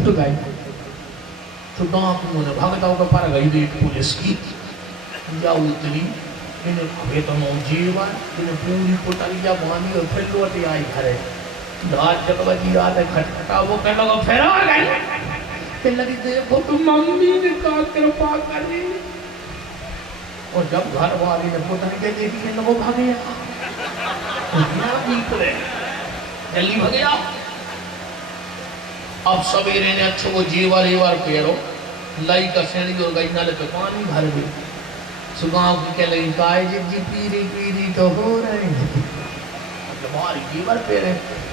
छूट गई। तो डाकुओं ने भगता को पर गई रेट पुलिस की या उतरी इन्हें वेतन जीवन इन्हें पूरी पुटलिया बांधी और फिर लौट आई घरे। रात जगवती रात है खटखटा वो कहने लगा फिर आ गई। कहने लगी देखो तो मम्मी ने कहा कृपा करी। और जब घर वाली ने पुतली के देखी तो वो भागे जल्दी भागे। अब सवेरे ने अच्छे वो जीवर हीवर पेरो लाई का सेड़ी और गई नाले पे पानी भर गई। सुगाव की कह लगी गाय जी पीरी तो हो रहे हैं हमारी जीवर पेरे।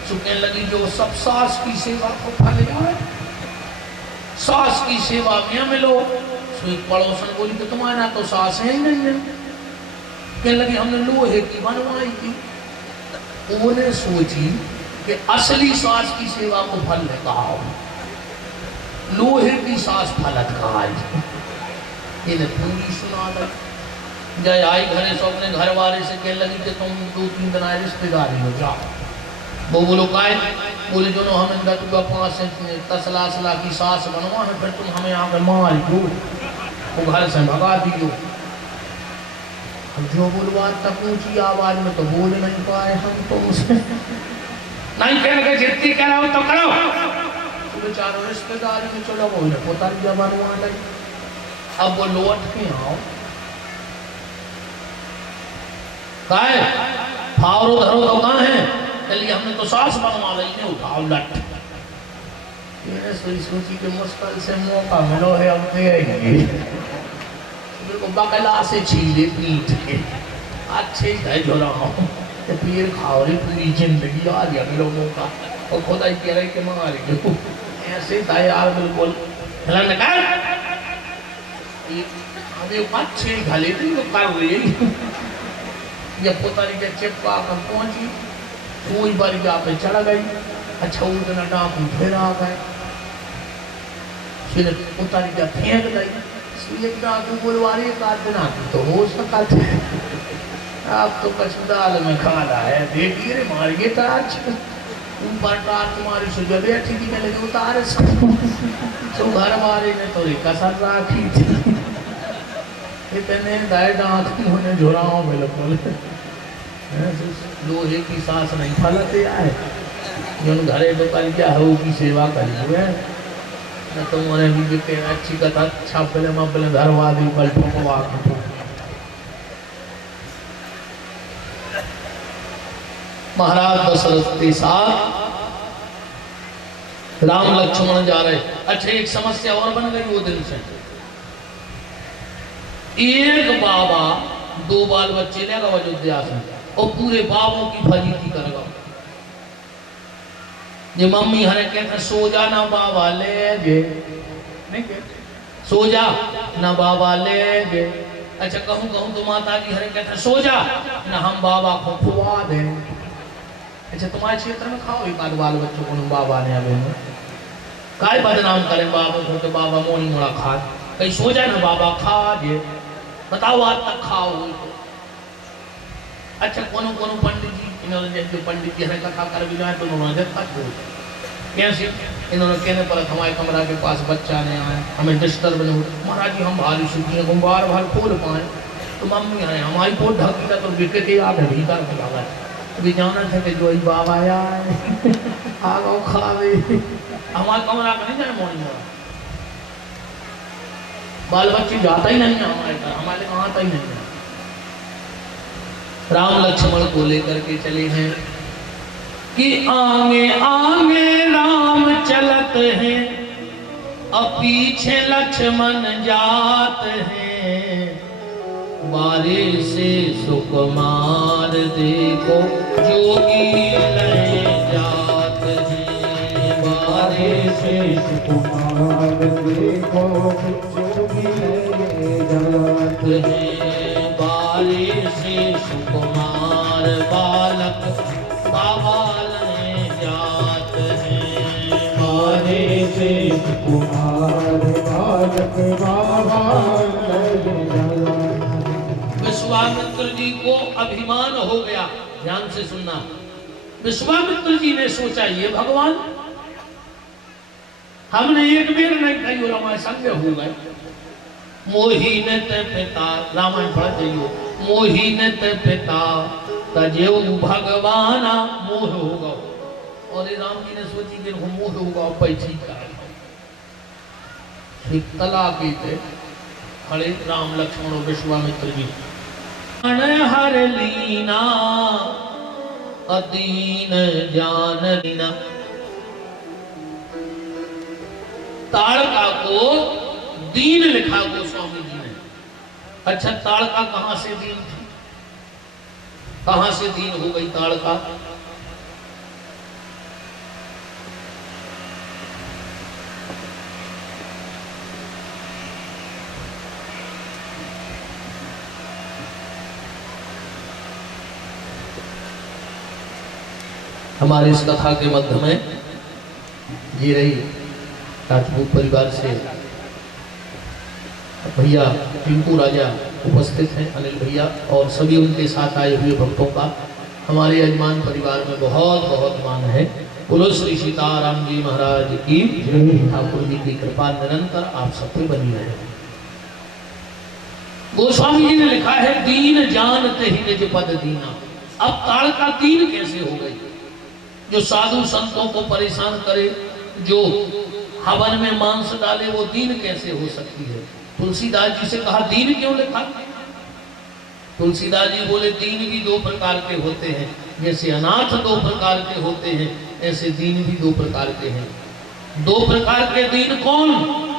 सुखने लगी जो सब सास की सेवा को फल जाए सास की सेवा में मिलो। सो एक पड़ोसन बोली कि तुम्हारा तो सास है ही नहीं है। कहने लगी हमने लोहे की बनवाई थी। उन्होंने सोची कि असली सास की सेवा को फल है कहा लोहे की सास फलत कहा। इन्हें पूरी सुना दी। जय आई घरे सो अपने घर वाले से कहने लगी कि तुम 2-3 दिन आए रिश्तेदारी हो जाओ। वो बोलो काय बोले दोनों हम इंदा तुका 5 तसला की सास बनवा है फिर तुम हमें आकर मार दो वो घर से भगा दियो। जो बोलवा तक ऊंची आवाज में तो बोल नहीं पाए हम तो उसे नहीं कहने के जितनी कह रहा हो तो करो। तो बेचारो रिश्तेदारी में चलो वो पोता लिया बनवा लगी। अब वो लौट के आओ काय फावरो धरो तो कहाँ है चलिए हमने तो सास बनवा रही है उठाओ लट। मैंने सोची कि मुश्किल से मौका मिलो है अब देंगे को बगला से छीले पीट के अच्छे है जो रहा हूँ तो पीर खाओ रे पूरी जिंदगी आ गया लोगों का और खुदा ही कह रहे कि मारे ऐसे तैयार बिल्कुल अच्छे घले थी वो कर रही जब पुतारी के चिपका कर पहुंची कोई बारी जा पे चढ़ गई। अच्छा उतना डाकू फिर आ गए फिर पुतारी का फेंक गई। एक डाकू बोलवारी एक आध दिन आती तो हो सकता थे आप तो कचदाल में खाना है देखिए रे मार गए ताज ऊपर टार तुम्हारी सुजल बैठी थी मैंने उतार तो घर वाले ने तो कसर राखी थी इतने दाए डांट उन्होंने झुराओ बिल्कुल लोहे की सांस नहीं फलते आए जो घरे तो कल क्या हो की सेवा करी हुए न तो उन्हें भी देते अच्छी कथा छापले मपले धरवा दी कल ठोकवा महाराज दशरथ के साथ राम लक्ष्मण जा रहे। अच्छा एक समस्या और बन गई वो दिन से एक बाबा 2 बाल बच्चे लेगा अयोध्या से और पूरे बाबों की फजीती करेगा। ये मम्मी हरे कहते सो जा ना बाबा ले गे नहीं सो जा ना बाबा ले गे। अच्छा कहूँ तो माता जी हरे कहते सो जा ना हम बाबा को खुआ दे। अच्छा तुम्हारे क्षेत्र में खाओ एक बाल बच्चों को बाबा ने अभी काय बदनाम करें बाबा को तो बाबा मोनी मोड़ा खा कहीं सो जा ना बाबा खा दे बताओ आज तक खाओ। अच्छा कोनो पंडित जी इन्होंने जो पंडित जी ने कथा कर भी जाए तो उन्होंने कैसे इन्होंने कहने पर हमारे कमरा के पास बच्चा ने आए हमें डिस्टर्ब नहीं हो महाराज जी हम भारी सुखी हैं बार खोल पाए तो मम्मी आए हमारी पोट ढकी था तो विकेट याद है भीतर लगा अभी जाना था कि जो बाबा आया आ गो खावे हमारे कमरा में नहीं जाए मोनी मोड़ा बाल बच्चे जाता ही नहीं है हमारे कहाँ आता ही नहीं है। राम लक्ष्मण को लेकर के चले हैं कि आगे आगे राम चलत हैं और पीछे लक्ष्मण जात हैं। बारे से सुकुमार देखो जोगी ले जात हैं। बारे से सुकुमार देखो जोगी ले जात हैं। बारे से सुकुमार बालक बाबा ले जात हैं। बारे से सुकुमार बालक बाबा ले जात। विश्वामित्र जी को अभिमान हो गया। ध्यान से सुनना। विश्वामित्र जी ने सोचा ये भगवान हमने एक बेर नहीं कही और हमारे संग हो गए। मोही ने ते पिता, रामायण पढ़ जाइयो। मोही ने ते पिता तजेऊ भगवाना मोह होगा। और राम जी ने सोची कि मोह होगा पैसी का तला के थे खड़े राम लक्ष्मण और विश्वामित्र जी। हर लीना अदीन जान लीना। ताड़का को दीन लिखा गोस्वामी जी ने। अच्छा ताड़का कहां से दीन थी, कहां से दीन हो गई ताड़का? हमारे इस कथा के मध्य में जी रही राजपूत परिवार से भैया टिंकू राजा उपस्थित हैं, अनिल भैया और सभी उनके साथ आए हुए भक्तों का हमारे यजमान परिवार में बहुत बहुत मान है। बोलो श्री सीताराम जी महाराज की, ठाकुर जी की कृपा निरंतर आप सब पे बनी रहे। गोस्वामी जी ने लिखा है दीन जानते ही निज पद दीना। अब ताड़का दीन कैसे हो गई? जो साधु संतों को परेशान करे, जो हवन में मांस डाले, वो दीन कैसे हो सकती है? तुलसीदास जी से कहा दीन क्यों लिखा? तुलसीदास जी बोले दीन भी दो प्रकार के होते हैं, जैसे अनाथ दो प्रकार के होते हैं ऐसे दीन भी दो प्रकार के हैं। दो प्रकार के दीन कौन?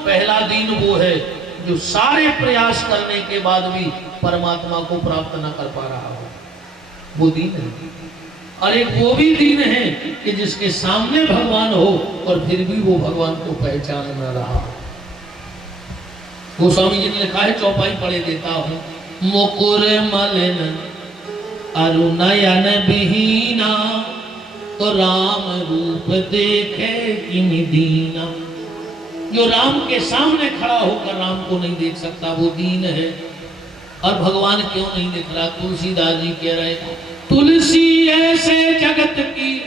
पहला दीन वो है जो सारे प्रयास करने के बाद भी परमात्मा को प्राप्त न कर पा रहा हो, वो दीन है। और एक वो भी दीन है कि जिसके सामने भगवान हो और फिर भी वो भगवान को पहचान न रहा। गोस्वामी जी ने लिखा है, चौपाई पढ़े देता हूं। मुकुर मलिन अरुणयन विहीना, तो राम रूप देखे किम दीना। जो राम के सामने खड़ा होकर राम को नहीं देख सकता वो दीन है। और भगवान क्यों नहीं दिख रहा? तुलसीदास जी कह रहे तुलसी ऐसे जगत की,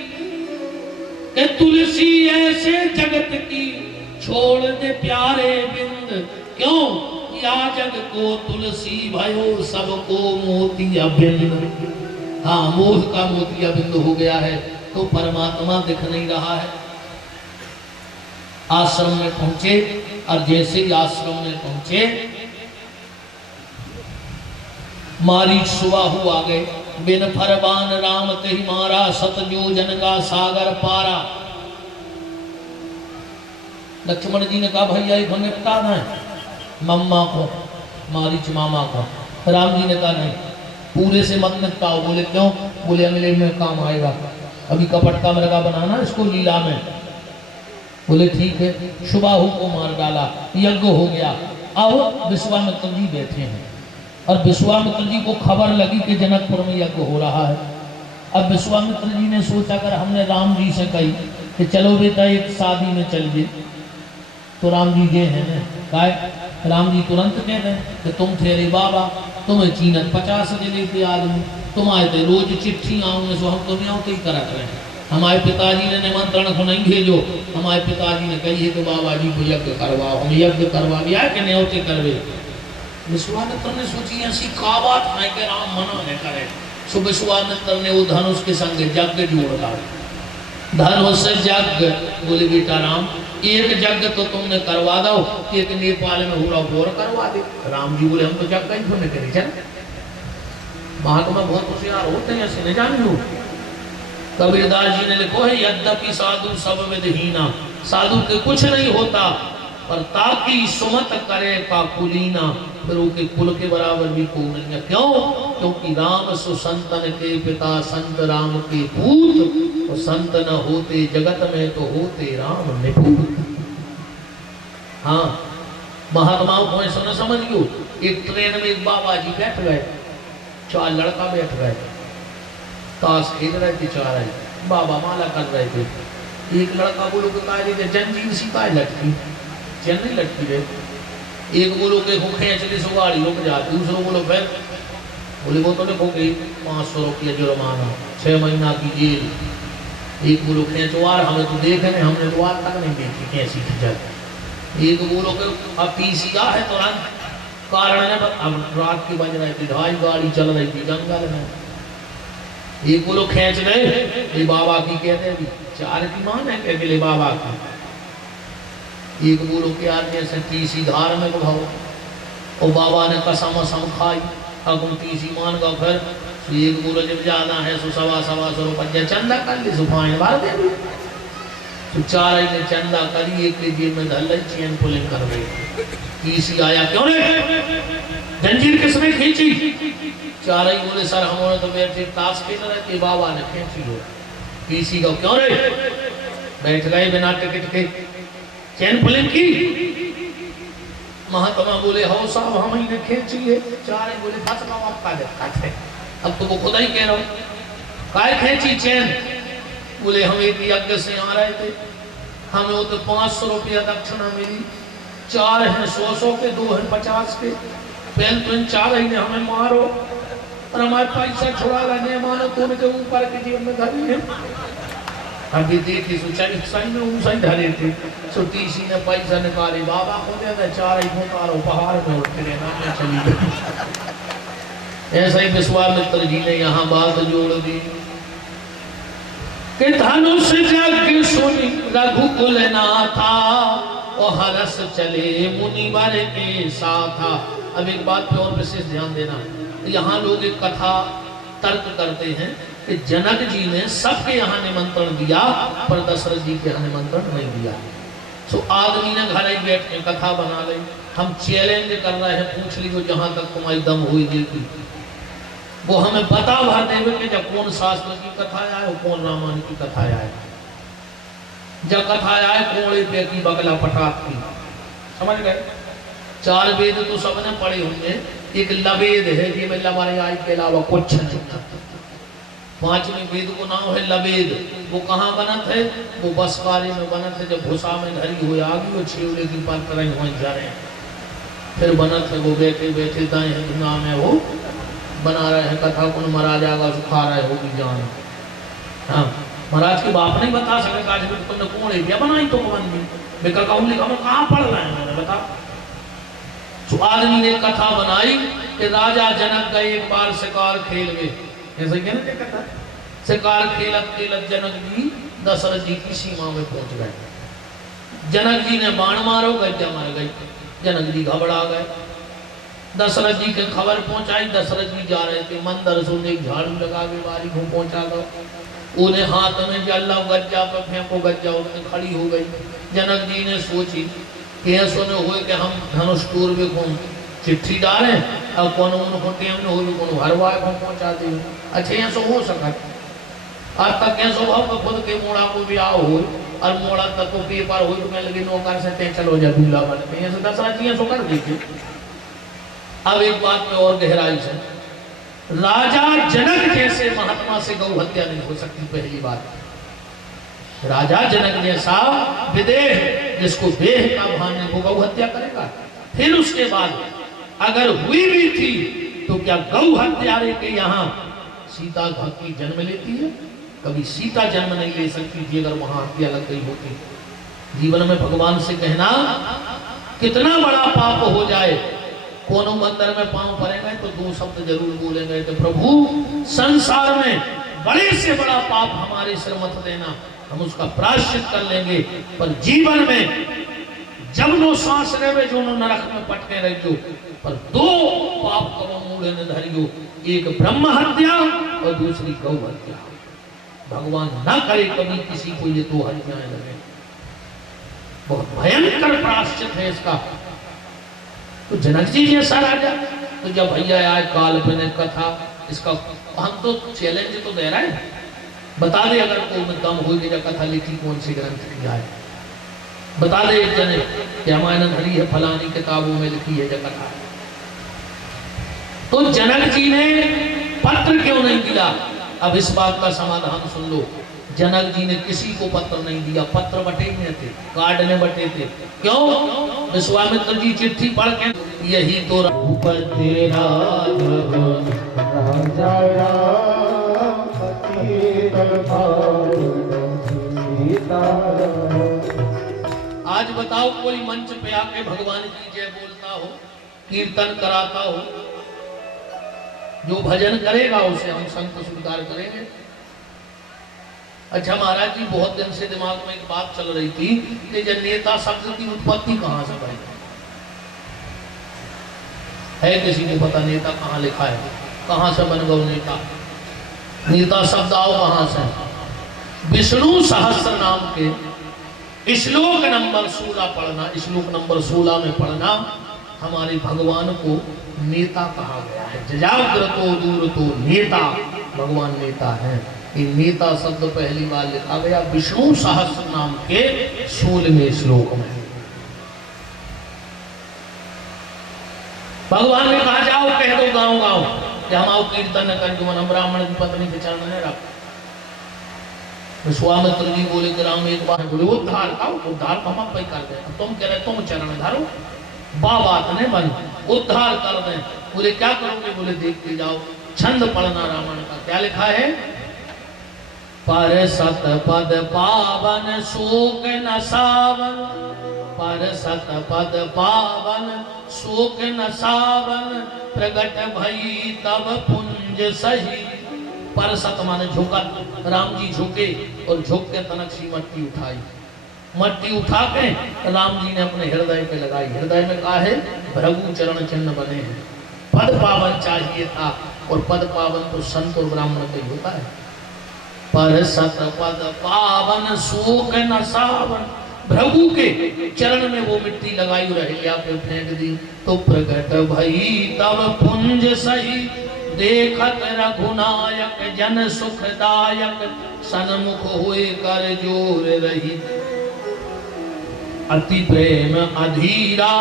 तुलसी ऐसे जगत की छोड़ दे प्यारे बिंद। क्यों? या जग को तुलसी भयो सबको मोतिया बिंद। हाँ, मोह का मोतिया बिंद हो गया है तो परमात्मा दिख नहीं रहा है। आश्रम में पहुंचे और जैसे ही आश्रम में पहुंचे मारीच सुबाहु आ गए। बिन फरमान राम तेहि मारा, सतजो जन का सागर पारा। लक्ष्मण जी ने कहा भैया ये निपटा है मम्मा को, मारीच मामा को। राम जी ने कहा नहीं, पूरे से मत निपटाओ। बोले क्यों? बोले अगले में काम आएगा, अभी कपट का मृगा बनाना इसको लीला में। बोले ठीक है। सुबाहु को मार डाला, यज्ञ हो गया। अब विश्वामित्र जी बैठे हैं और विश्वामित्र जी को खबर लगी कि जनकपुर में यज्ञ हो रहा है। अब विश्वामित्र जी ने सोचा कर हमने राम जी से कही कि चलो बेटा एक शादी में चलिए, तो राम जी गए हैं ना। राम जी तुरंत कह रहे कि तुम थे रे बाबा, तुम्हें चीनत 50 जिले के आदमी, तुम आए थे रोज चिट्ठी आऊंगे सो हम तो नहीं आते ही करत रहे। हमारे पिताजी ने निमंत्रण को नहीं भेजो, हमारे पिताजी ने कही है कि बाबा जी को यज्ञ करवाओ, हम यज्ञ करवा दिया कि न्योते करवे। विश्वामित्र ने सोची ऐसी का बात है कि राम मना न करे। सो विश्वामित्र ने वो धनुष के संग यज्ञ जोड़ डाला। धनुष यज्ञ। बोले बेटा राम एक यज्ञ तो तुमने करवा दो, एक नेपाल में हो रहा वो करवा दे। राम जी बोले हम तो यज्ञ ही नहीं करे। चल महात्मा बहुत होशियार होते हैं, ऐसे नहीं जान लो। कबीरदास जी ने लिखो है यद्यपि साधु सब विधहीना। साधु के कुछ नहीं होता पर ताकि सुमत करे का कुलीना, फिर उनके कुल के बराबर भी को नहीं है। क्यों? क्योंकि राम सो संतन के पिता, संत राम के पूत। तो संत न होते जगत में तो होते राम निपूत। हाँ, महात्माओं को ऐसा न समझियो। एक ट्रेन में एक बाबा जी बैठ गए, 4 लड़का बैठ गए, ताश खेल रहे थे। 4 बाबा माला कर रहे थे। एक लड़का बोलो कि जंजीर सीता लटकी, चैन नहीं लटकी रहे। एक बोलो के खींचने से गाड़ी रुक जाती, दूसरों बोलो फिर बोले वो तो लिखो कि 500 रुपया जुर्माना, 6 महीना की जेल। एक बोलो खेचवार हमें तो देखे नहीं, हमने तो आज तक नहीं देखी कैसी खिंचत। एक बोलो के अब तीसरा है तुरंत कारण है, अब रात की बज रही थी, 2:30 गाड़ी चल रही थी जंगल में। एक बोलो खेच रहे ये बाबा की कहते हैं 4 की मान है के अगले बाबा की। एक बोलो के आदमी से तीसी धार में बुढ़ाओ और बाबा ने कसम असम खाई अब तीसी मान का फिर एक बोलो जब जाना है सो 125 रुपया चंदा कर ली सुफाइन बार दे दी। तो 4 ने चंदा करी, एक के जेब में धल चेन पुलिंग कर रही। तीसी आया क्यों रे जंजीर किसने खींची? 4 बोले सर हमारे तो बैठे ताश खेल रहे थे, बाबा ने खींची लो। तीसी को क्यों रे? बैठ गए बिना टिकट के चैन पुलिंग की। महात्मा बोले हो साहब हम ही ने खींची है। 4 बोले फसला आपका देखा थे, अब तो वो खुदा ही कह रहा हूँ काय खींची चैन? बोले हम एक यज्ञ से आ रहे थे, हमें वो तो 500 रुपया दक्षिणा मिली, 4 हैं 100 के, 2 हैं 50 के। पहले तो इन 4 ही ने हमें मारो और हमारे पैसा छुड़ा लेने मानो तो उनके ऊपर की जीवन में धरी है। अभी देखी सोचाई सही में ऊंचाई धरे थे। सो तीसी ने पैसा निकाले बाबा को दे दे, 4 ही उतारो पहाड़ में उठते रहना में चली गई। ऐसा ही विश्वामित्र जी ने यहाँ बात जोड़ दी कि धनुष यज्ञ सुनी रघुकुल नाथा और हरस चले मुनिवर के साथा। अब एक बात पे और विशेष ध्यान देना, यहाँ लोग एक कथा तर्क करते हैं कि जनक जी ने सबके यहाँ निमंत्रण दिया पर दशरथ जी के यहाँ निमंत्रण नहीं दिया। सो आदमी ने घर ही बैठ के कथा बना ली। हम चैलेंज कर रहे हैं, पूछ लीजिए जहाँ तक तुम्हारी दम हुई देती वो हमें बता भर देवे कि जब कौन शास्त्र की कथा आए और कौन रामायण की कथा आए। जब कथा आए कोड़े पे की बगला पटाख की, समझ गए? 4 वेद तो सबने पढ़े होंगे, एक लवेद है जी में लवाई आई के अलावा कुछ नहीं। 5वें वेद को नाम है लवेद। वो कहाँ बनत है? वो बसकारे में बनत है, जब भूसा में धरी हुई आगी वो छेवड़े की पर तरह वहीं जा रहे हैं। फिर बनत है वो बैठे बैठे दाएं धुना में वो बना रहे हैं कथा को, मरा जाएगा सुखा रहे होगी जान। हाँ महाराज के बाप नहीं बता सके आज तुमने कौन है बनाई तो बन गई बेकर कहूँ लिखा कहाँ पढ़ रहे हैं मैंने बता। तो आदमी ने कथा बनाई कि राजा जनक गए एक बार शिकार खेल में, ऐसा ही ना कथा। शिकार खेलत खेलत जनक जी दशरथ जी की सीमा में पहुंच गए। जनक जी ने बाण मारो, गज्जा मर गई। जनक जी घबरा गए। दशरथ जी के खबर पहुंचाई। दशरथ जी जा रहे थे मंदिर से, उन्हें झाड़ू लगा के बारी को पहुंचा दो। उन्हें हाथ में जल्ला गज्जा पर फेंको, गज्जा उसमें खड़ी हो गई। जनक जी ने सोची कि ऐसा हुए कि हम धनुष टूर में कौन चिट्ठी डालें अब कौन उनको टेम हो कौन हरवा को पहुंचा दे। अच्छा ऐसा हो सका आज तक कैसो भाव को खुद के मोड़ा को भी आओ हो और मोड़ा तक को पेपर हो तो मैं लगे नौकर से चलो जा दूल्हा बन के ऐसे दशरथ जी ऐसा कर देते। अब एक बात में और गहराई से, राजा जनक जैसे महात्मा से गौ हत्या नहीं हो सकती। पहली बात, राजा जनक जैसा विदेह जिसको देह का भान है वो गौ हत्या करेगा। फिर उसके बाद अगर हुई भी थी तो क्या गौ हत्यारे के यहाँ सीता की जन्म लेती है? कभी सीता जन्म नहीं ले सकती थी अगर वहां हत्या लग गई होती। जीवन में भगवान से कहना कितना बड़ा पाप हो जाए, कोनो मंदिर में पांव पड़ेंगे तो 2 शब्द जरूर बोलेंगे कि प्रभु संसार में बड़े से बड़ा पाप हमारे सिर मत देना, हम उसका प्रायश्चित कर लेंगे। पर जीवन में जब नो सांस रहे जो नो नरक में पटके रहो, पर 2 पाप करो मूढ़ ने धरियो, एक ब्रह्म हत्या और दूसरी गौ हत्या। भगवान ना करे कभी किसी को ये 2 हत्याएं लगे, बहुत भयंकर प्रायश्चित है इसका। तो जनक जी जैसा राजा, तो जब भैया आए काल्पनिक कथा, इसका हम तो चैलेंज तो दे रहे हैं, बता दे अगर कोई में दम हो गई कथा लिखी कौन सी ग्रंथ की आए, बता दे एक जने कि रामायण धरी है फलानी किताबों में लिखी है जब कथा। तो जनक जी ने पत्र क्यों नहीं दिया? अब इस बात का समाधान सुन लो। जनक जी ने किसी को पत्र नहीं दिया, पत्र बटे में थे, कार्ड में बटे थे। क्यों? विश्वामित्र जी चिट्ठी पढ़ के यही तो रघुपति राघव राजा राम आज बताओ कोई मंच पे आके भगवान की जय बोलता हो, कीर्तन कराता हो, जो भजन करेगा उसे हम संत स्वीकार करेंगे। अच्छा महाराज जी, बहुत दिन से दिमाग में एक बात चल रही थी कि जब नेता शब्द की उत्पत्ति कहां से बनी है, किसी को पता नेता कहां लिखा है, कहां से बन गया नेता? नेता शब्द आओ कहां से? विष्णु सहस्त्र नाम के श्लोक नंबर 16 पढ़ना, श्लोक नंबर 16 में पढ़ना, हमारे भगवान को नेता कहा गया है। जजाग्रतो दूरतो नेता, भगवान नेता है। ये नेता शब्द पहली बार लिखा गया विष्णु सहस्त्र नाम के 16वें श्लोक में। भगवान ने कहा जाओ कह दो गांव गांव कि हम आओ कीर्तन कर, जो मन ब्राह्मण की पत्नी के चरण में रख। विश्वामित्र जी बोले कि राम एक बार बोले उद्धार का, उद्धार तो हम पे कर दे, तुम कह रहे तुम चरण धरो, बात ने मन उद्धार कर दे। बोले क्या करोगे? बोले देखते जाओ। छंद पढ़ना रामायण का, क्या लिखा है? पर सत पद पावन शोक न सावन, पर सत पद पावन शोक न सावन, प्रगट भई तब पुंज सही। पर सत माने झुका, राम जी झुके और झुक के तनक सी मट्टी उठाई, मट्टी उठा के राम जी ने अपने हृदय पे लगाई। हृदय में कहा है भृगु चरण चिन्ह बने हैं। पद पावन चाहिए था, और पद पावन तो संत और ब्राह्मण का ही होता है। पर सत पद पावन शोक न सावन, भृगु के चरण में वो मिट्टी लगाई और अहिल्या पे फेंक दी, तो प्रगट भई तब पुंज सही। देखत रघुनायक जन सुखदायक, सन्मुख हुए कर जोर रही। अति प्रेम अधीरा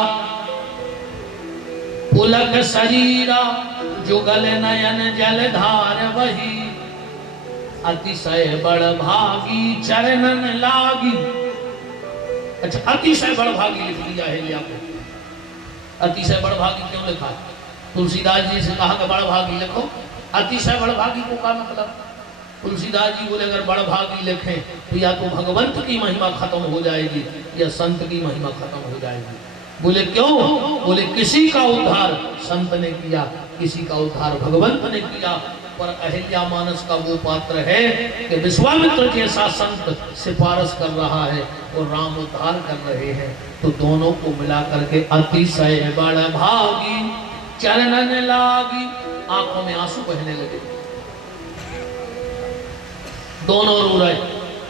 पुलक शरीरा, जुगल नयन जलधार वही। अतिशय बड़ भागी चरणन लागी। अच्छा, अतिशय बड़ भागी लिख लिया है लिया को। अतिशय बड़ भागी क्यों लिखा? तुलसीदास जी से कहा कि बड़ भागी लिखो। अतिशय बड़ भागी को क्या मतलब? तुलसीदास जी बोले अगर बड़ भागी लिखें तो या तो भगवंत की महिमा खत्म हो जाएगी या संत की महिमा खत्म हो जाएगी। बोले क्यों? बोले किसी का उद्धार संत ने किया, किसी का उद्धार भगवंत ने किया। पर अहिल्या मानस का वो पात्र है कि विश्वामित्र जैसा संत सिफारिश कर रहा है और राम उद्धार कर रहे हैं, तो दोनों को मिला करके अतिशय बड़ भागी चरणन लागी। आंखों में आंसू बहने लगे, दोनों रो रहे।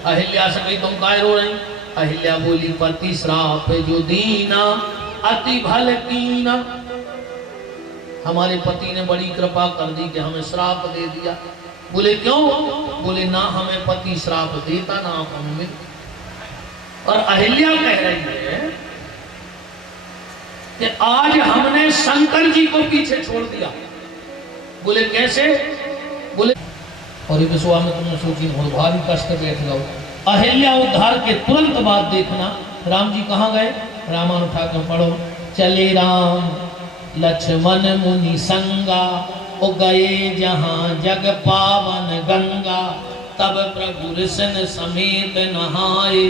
अहिल्या से कही तुम काहे रो रही? अहिल्या बोली पति श्राप जो दीना, अति भल कीना। हमारे पति ने बड़ी कृपा कर दी कि हमें श्राप दे दिया। बोले क्यों? बोले ना हमें पति श्राप देता ना हमें। और अहिल्या कह रही है कि आज हमने शंकर जी को पीछे छोड़ दिया। बोले कैसे? बोले और विश्वामित्र ने सोची बहुत भारी कष्ट बैठ गया। अहिल्या उद्धार के तुरंत बाद देखना राम जी कहाँ गए? रामायण उठा कर पढ़ो। चले राम लक्ष्मण मुनि संगा, ओ गए जहाँ जग पावन गंगा। तब प्रभु ऋषन समेत नहाए,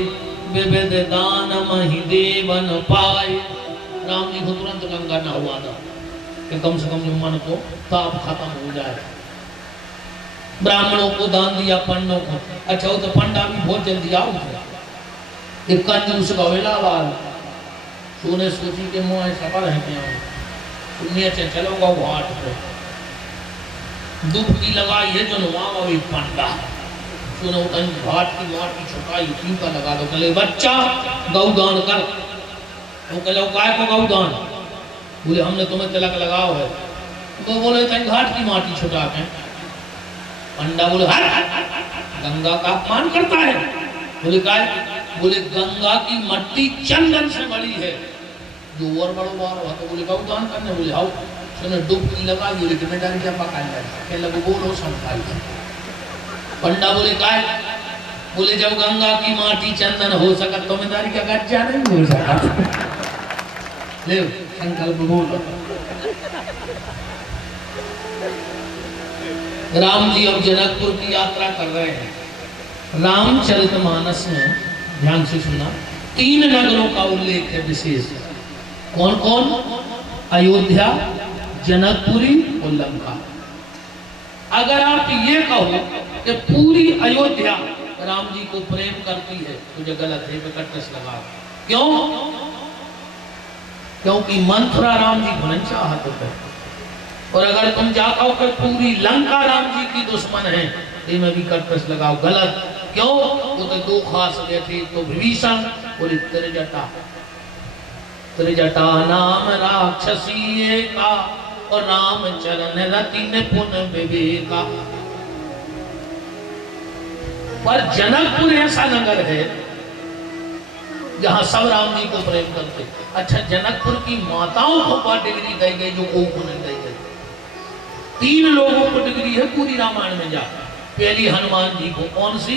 विविध दान मही देवन पाए। राम जी को तुरंत गंगा नहवा दो कि कम से कम जो मन को ताप खत्म हो जाए। ब्राह्मणों को दान दिया, पंडों को। अच्छा वो तो पंडा भी बहुत जल्दी आओ एक कंजूस का वेलावाल सोने सोची के मुँह सफर है क्या चलो घाट पे दुबकी लगाई है जो नुआ पंडा सुनो घाट की माटी छुटाई टीका लगा दो। कले बच्चा गौदान कर। वो कहे गाय को गौदान। बोले हमने तुम्हें तिलक लगाओ है। वो बोले घाट की माटी छुटा के। पंडा बोले गंगा का अपमान करता है। बोले काय? बोले गंगा की मट्टी चंदन से बड़ी है जो और बड़ो बार हुआ। तो बोले गौदान करने। बोले आओ सुने डुबकी लगा दी जिम्मेदारी क्या पकाई जाए लगो बोलो समझाई। पंडा बोले काय? बोले जब गंगा की माटी चंदन हो सका तो जिम्मेदारी का गज्जा नहीं हो सका। ले संकल्प बोलो। राम जी अब जनकपुर की यात्रा कर रहे हैं। रामचरितमानस में ध्यान से सुनना, 3 नगरों का उल्लेख है विशेष। कौन कौन? अयोध्या, जनकपुरी और लंका। अगर आप ये कहो कि पूरी अयोध्या राम जी को प्रेम करती है तो ये गलत है, विकटस लगाओ। क्यों? क्योंकि मंथरा राम जी को नहीं चाहते थे। और अगर तुम जाओ कि पूरी लंका राम जी की दुश्मन है, ये में भी कटकस लगाओ, गलत। क्यों? वो तो 2 खास गए थे, तो विभीषण और त्रिजटा। त्रिजटा नाम राक्षसी का और राम चरण रति निपुण विवेका। पर जनकपुर ऐसा नगर है जहां सब राम जी को प्रेम करते। अच्छा, जनकपुर की माताओं को क्या डिग्री दी गई जो को नहीं दी गई? 3 लोगों को डिग्री है पूरी रामायण में। जा पहली हनुमान जी को, कौन सी?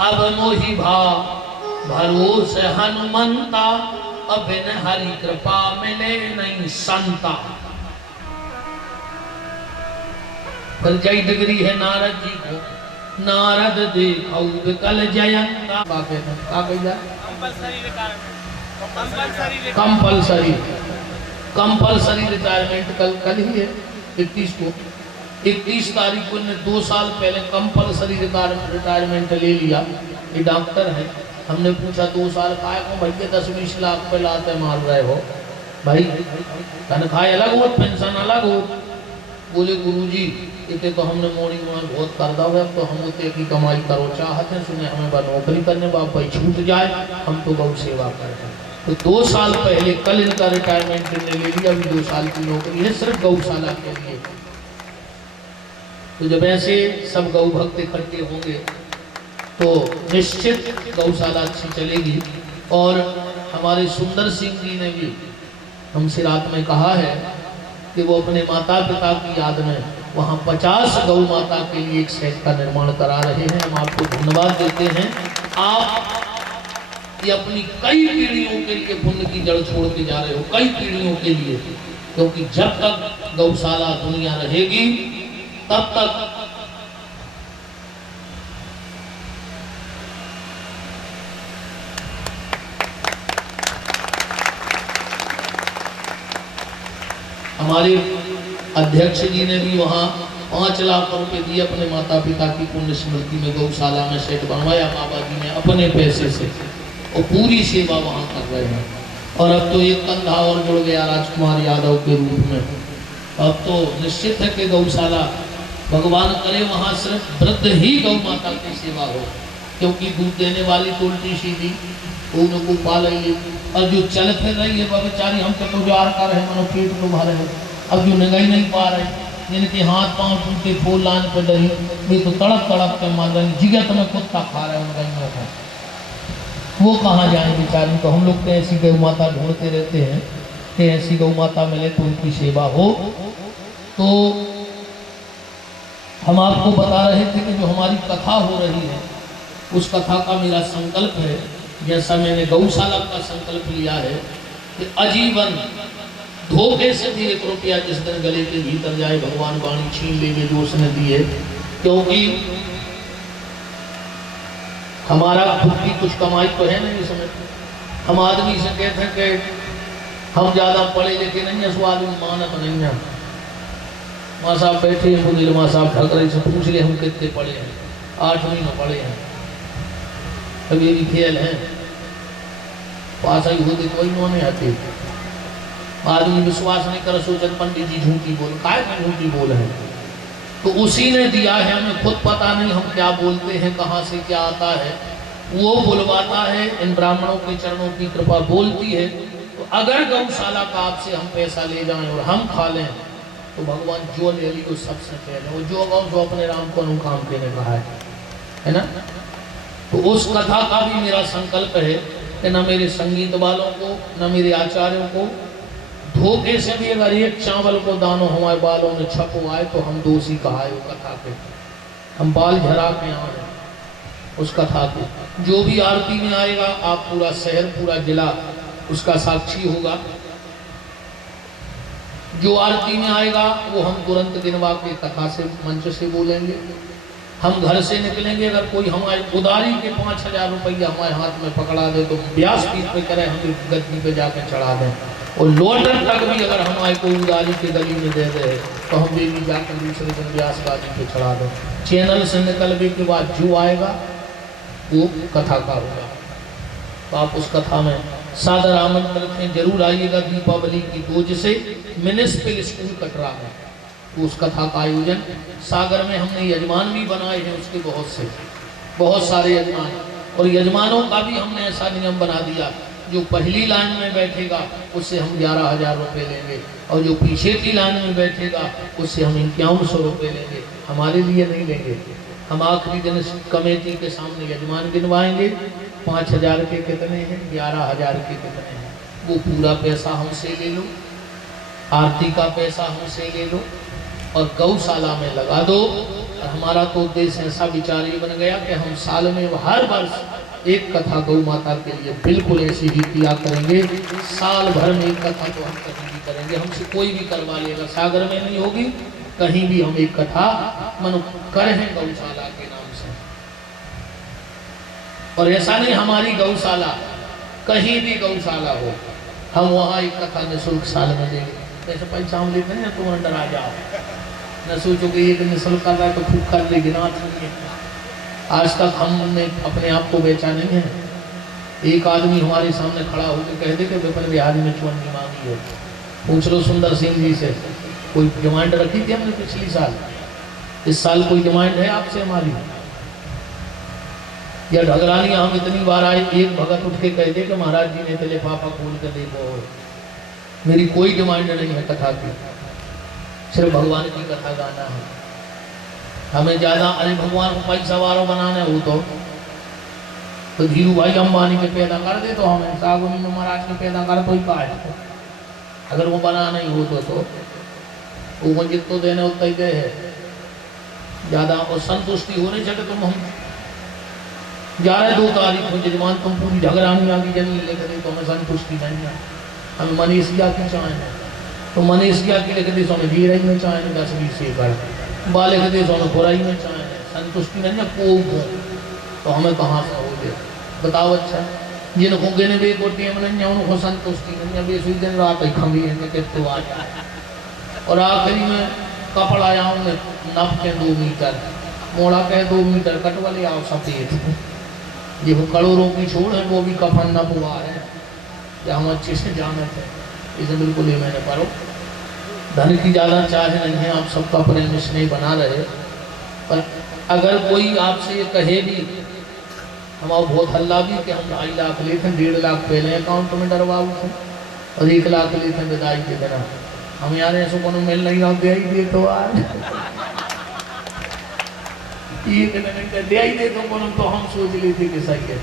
अब मोहि भाव भरोसे हनुमंता, अब बिन हरि कृपा मिले नहीं संता। पर जय डिग्री है नारद जी को, नारद देखौ विकल जयंता। कंपलसरी रिटायरमेंट कल ही है 31 को। 31 तारीख को 2 साल पहले कंपलसरी रिटायरमेंट ले लिया। ये डॉक्टर है। हमने पूछा 2 साल का है? भैया 10-20 लाख पे लाते मार रहे हो भाई, तनख्वाह अलग हो, पेंशन अलग हो। बोले गुरुजी इतने तो हमने मॉर्निंग वॉक बहुत कर दा हुआ, तो हम उतने की कमाई करो चाहते हैं, सुने हमें बार नौकरी करने बाप भाई छूट जाए, हम तो गौ सेवा करते हैं। तो 2 साल पहले कल इनका रिटायरमेंट ने ले लिया। अभी 2 साल की नौकरी है सिर्फ गौशाला के लिए। तो जब ऐसे सब गौ भक्त इकट्ठे होंगे तो निश्चित गौशाला अच्छी चलेगी। और हमारे सुंदर सिंह जी ने भी हमसे रात में कहा है कि वो अपने माता पिता की याद में वहाँ 50 गौ माता के लिए एक सेट का निर्माण करा रहे हैं। हम आपको धन्यवाद देते हैं। आप ये अपनी कई पीढ़ियों के लिए पुण्य की जड़ छोड़ के जा रहे हो, कई पीढ़ियों के लिए। क्योंकि जब तक गौशाला दुनिया रहेगी तब तक हमारे अध्यक्ष जी ने भी वहाँ 5 लाख रुपए दिए अपने माता पिता की पुण्य स्मृति में। गौशाला में सेट बनवाया बाबा जी ने अपने पैसे से, और पूरी सेवा वहाँ कर रहे हैं। और अब तो एक कंधा और जुड़ गया राजकुमार यादव के रूप में। अब तो निश्चित है कि गौशाला भगवान करे वहाँ सिर्फ वृद्ध ही गौ माता की सेवा हो, क्योंकि दूध देने वाली तो उल्टी सीधी उनको पाल रही है। और जो चल फिर रही है वह बेचारी हम तो जार कर रहे मनो पेट को भरे हो। अब जो निगाह नहीं पा रहे, जिनके हाथ पांव टूटे फूल लान पर डरी, वे तो तड़प तड़प के मार रहे, जिगर तो मैं कुत्ता खा रहे उन गायों को। वो कहाँ जाए बेचारी? तो हम लोग तो ऐसी गौ माता ढूंढते रहते हैं कि ऐसी गौ माता मिले तो उनकी सेवा हो। तो हम आपको बता रहे थे कि जो हमारी कथा हो रही है उस कथा का मेरा संकल्प है, जैसा मैंने गौशाला का संकल्प लिया है कि आजीवन धोखे से भी 1 रुपया जिस दिन गले के भीतर जाए भगवान वाणी छीन लेंगे जो उसने दी है। क्योंकि हमारा खुद की कुछ कमाई तो है नहीं इसमें। हम आदमी से कहते हैं कि हम ज़्यादा पढ़े लिखे नहीं है, सो आदमी मानव नहीं है। माँ साहब बैठे हैं, मुझे माँ साहब ढक रहे से पूछ ले हम कितने पढ़े हैं? 8वीं में पढ़े हैं। अब ये भी खेल है, पास आई होती कोई नो नहीं आती। आदमी विश्वास नहीं कर सोचत पंडित जी झूठी बोल, काय में झूठी बोल है। तो उसी ने दिया है, हमें खुद पता नहीं हम क्या बोलते हैं, कहाँ से क्या आता है। वो बुलवाता है, इन ब्राह्मणों के चरणों की कृपा बोलती है। तो अगर गौशाला का आपसे हम पैसा ले जाएं और हम खा लें तो भगवान जो ले ली उस सबसे पहले वो जो गौ जो अपने राम को अनुकाम देने कहा है ना। तो उस कथा का भी मेरा संकल्प है कि न मेरे संगीत वालों को न मेरे आचार्यों को धोखे से भी अगर एक चावल को दानो हमारे बालों में छपो आए तो हम दोषी कहाए वो कथा के। हम बाल झरा के आए उस कथा को। जो भी आरती में आएगा आप पूरा शहर पूरा जिला उसका साक्षी होगा। जो आरती में आएगा वो हम तुरंत गिनवा के कथा से मंच से बोलेंगे। हम घर से निकलेंगे, अगर कोई हमारी उधारी के 5,000 रुपया हमारे हाथ में पकड़ा दे तो ब्याज पीठ पे करें, हम गद्दी पे जाके चढ़ा दें। और लौटन तक भी अगर हमारे को उधारी के गली में दे दे तो हम डेली जाकर दूसरे दिन ब्याज गाड़ी पे चढ़ा दें। चैनल से निकलने के बाद जो आएगा वो कथा का होगा। तो आप उस कथा में सादर आमंत्रित हैं, जरूर आइएगा। दीपावली की 2 से म्युनिसिपल स्कूल कटरा में उस कथा का आयोजन। सागर में हमने यजमान भी बनाए हैं, उसके बहुत सारे यजमान, और यजमानों का भी हमने ऐसा नियम बना दिया, जो पहली लाइन में बैठेगा उससे हम 11,000 रुपये लेंगे, और जो पीछे की लाइन में बैठेगा उससे हम 5100 रुपये लेंगे। हमारे लिए नहीं लेंगे, हम आखिरी दिन कमेटी के सामने यजमान गिनवाएंगे। 5,000 के कितने हैं, 11,000 के कितने हैं, वो पूरा पैसा हमसे ले लो, आरती का पैसा हमसे ले लो और गौशाला में लगा दो। और हमारा तो उद्देश्य ऐसा विचार ये बन गया कि हम साल में हर वर्ष एक कथा गौ माता के लिए बिल्कुल ऐसी ही किया करेंगे। साल भर में एक कथा तो हम कहीं भी करेंगे, हमसे कोई भी करवा लेगा, सागर में नहीं होगी, कहीं भी हम एक कथा मनु करें गौशाला के नाम से। और ऐसा नहीं हमारी गौशाला, कहीं भी गौशाला हो, हम वहाँ एक कथा निःशुल्क साल में देंगे। ऐसे पैसा हम लेते हैं, तुम अंदर आ जाओ, न सोचो कि एक निःशुल्क कर रहा है तो खूब कर लेगी ना। आज तक हमने अपने आप को बेचा नहीं है। एक आदमी हमारे सामने खड़ा होकर कह दे कि विपिन बिहारी ने चुन्नी मांगी है, पूछ लो सुंदर सिंह जी से, कोई डिमांड रखी थी हमने पिछली साल, इस साल कोई डिमांड है आपसे हमारी? या ढगरानी हम इतनी बार आए, एक भगत उठ के कह दे कि महाराज जी ने तेरे पापा खोल के देखो, मेरी कोई डिमांड नहीं है कथा की, सिर्फ भगवान की कथा गाना है। हमें ज़्यादा अरे भगवान को पैसा वालों बनाना है, वो तो धीरू भाई अंबानी के पैदा कर दे तो हमें सागुनी में महाराज के पैदा कर तो ही का है। अगर वो बना नहीं हो तो वो जितना देने उतना ही दे है, ज़्यादा और संतुष्टि हो नहीं सके। तुम हम जा रहे 2 तारीख में जजमान, तुम पूरी ढगरानी आगे जमीन लेकर दे तो हमें संतुष्टि नहीं है। हमें मनीषिया की चाहें तो मनीषिया की लिख दे, हमें जीरा में चाहें 10-20 एकड़ बा लिख दे, हमें बुराई में चाहें, संतुष्टि नहीं है को तो हमें कहाँ से हो गया बताओ। अच्छा जिनको गिने बे को टेम नहीं है उनको संतुष्टि नहीं है, बेसुई दिन रात ही खंगी है कितने आ जाए। और आखिरी में कपड़ा आऊँगे नप के 2 मीटर, मोड़ा के 2 मीटर कट वाले आओ सफेद, ये वो करोड़ों की छोड़ है, वो भी कफन नप हुआ है, या हम अच्छे से जाने थे। इसे बिल्कुल ही मैंने करो, धन की ज़्यादा चाह नहीं है, आप सबका प्रेम स्नेह बना रहे। पर अगर कोई आपसे ये कहे भी, हम आप बहुत हल्ला भी कि हम 2.5 लाख लेते हैं, 1.5 लाख पहले अकाउंट में डरवा थे और 1 लाख लेते हैं विदाई के दिन। हम यार ऐसे को मिल नहीं आप दे ही दे तो आज दे ही दे तो हम सोच लेते कि सही है।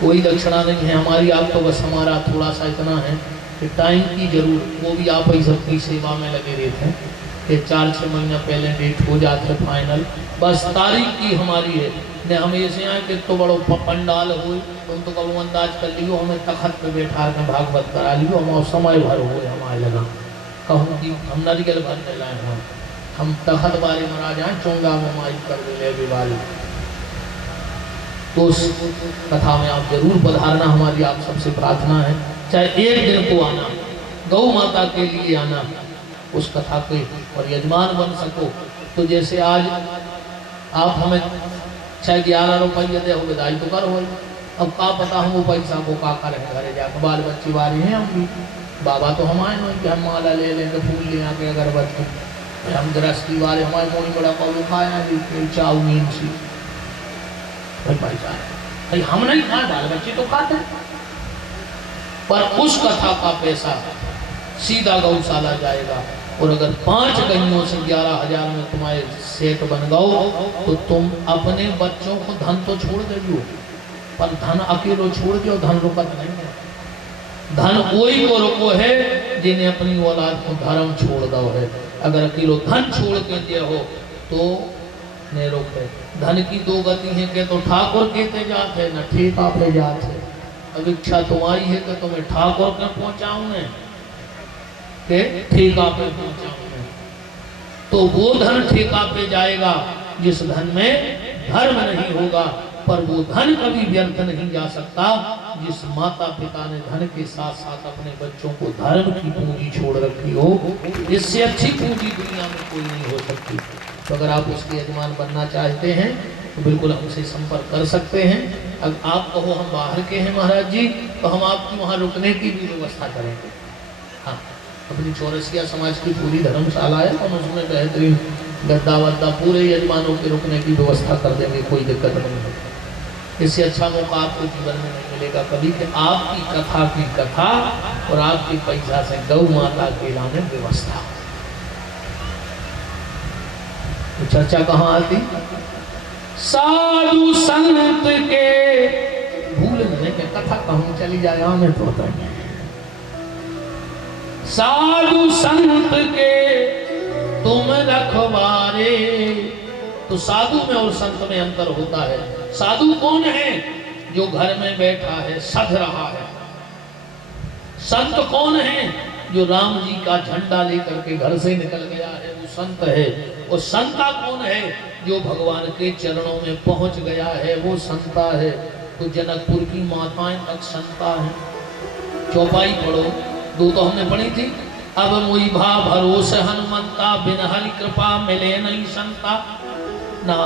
कोई दक्षिणा नहीं है हमारी, आप तो बस हमारा थोड़ा सा इतना है कि टाइम की जरूर, वो भी आप ही सबकी सेवा में लगे रहते हैं कि 4-6 महीना पहले डेट हो जाते फाइनल, बस तारीख की हमारी है। ने हमेशा यहाँ कि तो बड़ो पंडाल हो, तुम तो कब अंदाज कर लियो, हमें तखत पे बैठा कर भागवत करा लियो, हम समय भर हो हमारे लगा कहूँ कि हम नरियल भर में लाए, हम तखत बारे में आ जाए चोंगा में माई कर दे बीमारी। तो उस कथा में आप जरूर पधारना, हमारी आप सबसे प्रार्थना है। चाहे एक दिन को आना, गौ माता के लिए आना उस कथा के, और यजमान बन सको। तो जैसे आज आप हमें चाहे 11 रुपये दे हो विदाई तो करो, अब का पता हम वो पैसा को का करें, घरे जाकर बाल बच्चे वाले हैं, हम भी बाबा तो हमारे नहीं कि हम माला ले लेंगे, फूल ले आके अगरबत्ती, हम गृहस्थी वाले हमारे कोई बड़ा कौलू खाया चाउमीन सी पैसा है भाई, हम नहीं खाए, बाल बच्चे तो खाते हैं। पर उस कथा का पैसा सीधा गौशाला जाएगा। और अगर 5 गैयों से 11,000 में तुम्हारे सेठ बन गओ तो तुम अपने बच्चों को धन तो छोड़ दो, पर धन अकेलो छोड़ दो, धन रुकत नहीं है। धन कोई को रुको है जिन्हें अपनी औलाद को धर्म छोड़ दो है। अगर अकेलो धन छोड़ के दिया हो तो नहीं रोके। धन की 2 गति है कि तो ठाकुर कहते जाते न ठेका पे जाते। अब इच्छा तुम्हारी है कि तुम्हें ठाकुर के पहुंचाऊं के ठेका पे पहुंचाऊं, तो वो धन ठेका पे जाएगा जिस धन में धर्म नहीं होगा, पर वो धन कभी व्यर्थ नहीं जा सकता जिस माता पिता ने धन के साथ साथ अपने बच्चों को धर्म की पूंजी छोड़ रखी हो। इससे अच्छी पूंजी दुनिया में कोई नहीं हो सकती। तो अगर आप उसके यजमान बनना चाहते हैं तो बिल्कुल हमसे संपर्क कर सकते हैं। अगर आप कहो हम बाहर के हैं महाराज जी, तो हम आपकी वहाँ रुकने की भी व्यवस्था करेंगे। हाँ, अपनी चौरसिया समाज की पूरी धर्मशाला है और उसमें बेहतरीन गद्दा वद्दा पूरे यजमानों के रुकने की व्यवस्था कर देंगे, कोई दिक्कत नहीं है। इससे अच्छा मौका आपको जीवन में नहीं मिलेगा कभी कि आपकी कथा और आपके पैसा से गौ माता के लाने व्यवस्था। तो चर्चा कहाँ आती? साधु संत के भूल नहीं के कथा कहूँ चली जाए हमें तो होता है। साधु संत के तुम रखवारे। तो साधु में और संत में अंतर होता है। साधु कौन है? जो घर में बैठा है, सध रहा है। संत कौन है? जो राम जी का झंडा लेकर के घर से निकल गया है, वो संत है। और संता कौन है? जो भगवान के चरणों में पहुंच गया है, वो संता है। तो जनकपुर की माताएं तक संता है। चौपाई पढ़ो, दो तो हमने पढ़ी थी। अब मुई भा भरोसे हनुमंता, बिन हरि कृपा मिले नहीं संता। ना